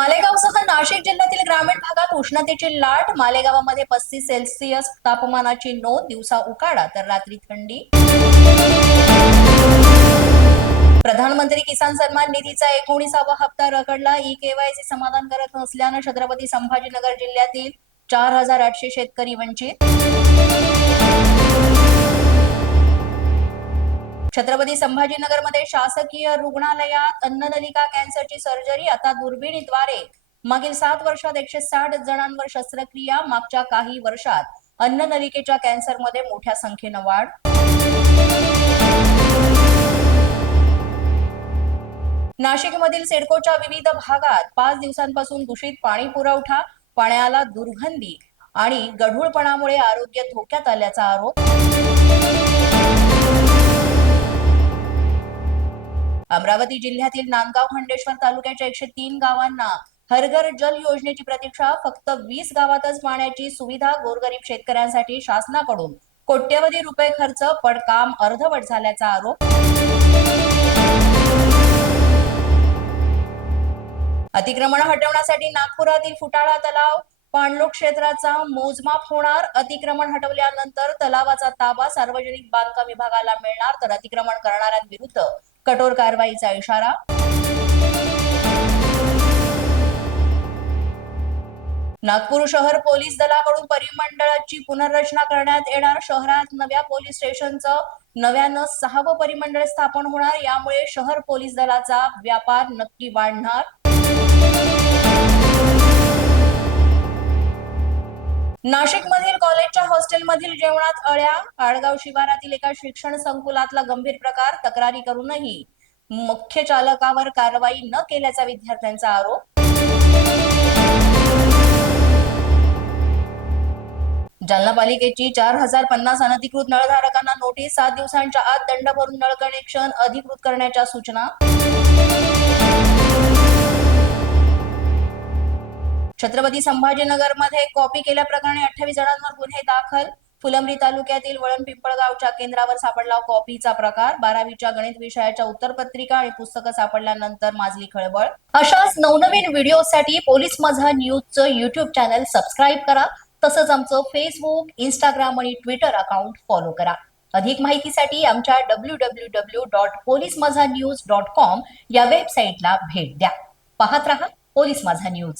मालेगावसह नाशिक जिल्ह्यातील ग्रामीण भागात उष्णतेची लाट मालेगावामध्ये पस्तीस सेल्सिअस तापमानाची नोंद दिवसा उकाडा तर रात्री थंडी. प्रधानमंत्री किसान सन्मान निधीचा एकोणीसावा हप्ता रखडला ई केवायसी समाधान करत नसल्यानं छत्रपती संभाजीनगर जिल्ह्यातील चार हजार आठशे शेतकरी वंचित. छत्रपती संभाजीनगरमध्ये शासकीय रुग्णालयात अन्ननलिका कॅन्सरची सर्जरी आता दुर्बिणीद्वारे मागील सात वर्षात एकशे साठ जणांवर शस्त्रक्रिया मागच्या काही वर्षात अन्ननलिकेच्या कॅन्सरमध्ये मोठ्या संख्येनं वाढ. नाशिकमधील सिडकोच्या विविध भागात पाच दिवसांपासून दूषित पाणी पुरवठा पाण्याला दुर्गंधी आणि गढूळपणामुळे आरोग्य धोक्यात आल्याचा आरोप. अमरावती जिल्ह्यातील नांदगाव खंडेश्वर तालुक्याच्या एकशे तीन गावांना हरघर जल योजनेची प्रतीक्षा फक्त वीस गावातच पाण्याची सुविधा गोरगरीब शेतकऱ्यांसाठी शासनाकडून. कोट्यवधी रुपये खर्च पण काम अर्धवट झाल्याचा आरोप. अतिक्रमण हटवण्यासाठी नागपुरातील फुटाळा तलाव पाणलोट क्षेत्राचा मोजमाप होणार. अतिक्रमण हटवल्यानंतर तलावाचा ताबा सार्वजनिक बांधकाम विभागाला मिळणार तर अतिक्रमण करणाऱ्यांविरुद्ध कठोर कारवाईचा इशारा. नागपूर शहर पोलीस दलाकडून परिमंडळाची पुनर्रचना करण्यात येणार. शहरात नव्या पोलीस स्टेशनचं नव्यानं सहावं परिमंडळ स्थापन होणार. यामुळे शहर पोलीस दलाचा व्यापार नक्की वाढणार. नाशिकमधील कॉलेजच्या हॉस्टेलमधील जेवणात अळ्या आडगाव शिवारातील एका शिक्षण संकुलातला गंभीर प्रकार तक्रारी करूनही मुख्य चालकावर कारवाई न केल्याचा विद्यार्थ्यांचा आरोप. जालना पालिकेची चार हजार पन्नास अनधिकृत नळधारकांना नोटीस सात दिवसांच्या आत दंड भरून नळ कनेक्शन अधिकृत करण्याच्या सूचना. छत्रपती संभाजीनगरमध्ये कॉपी केल्याप्रकरणी अठ्ठावीस जणांवर गुन्हे दाखल. फुलंब्री तालुक्यातील वळण पिंपळगावच्या केंद्रावर सापडला कॉपीचा प्रकार. बारावीच्या गणित विषयाच्या उत्तरपत्रिका आणि पुस्तकं सापडल्यानंतर माजली खळबळ. अशाच नवनवीन व्हिडिओसाठी पोलीस माझा न्यूजचं युट्यूब चॅनल सबस्क्राईब करा. तसंच आमचं फेसबुक इंस्टाग्राम आणि ट्विटर अकाउंट फॉलो करा. अधिक माहितीसाठी आमच्या W W W dot police Majha news dot com या वेबसाईटला भेट द्या. पाहत रहा पोलीस माझा न्यूज.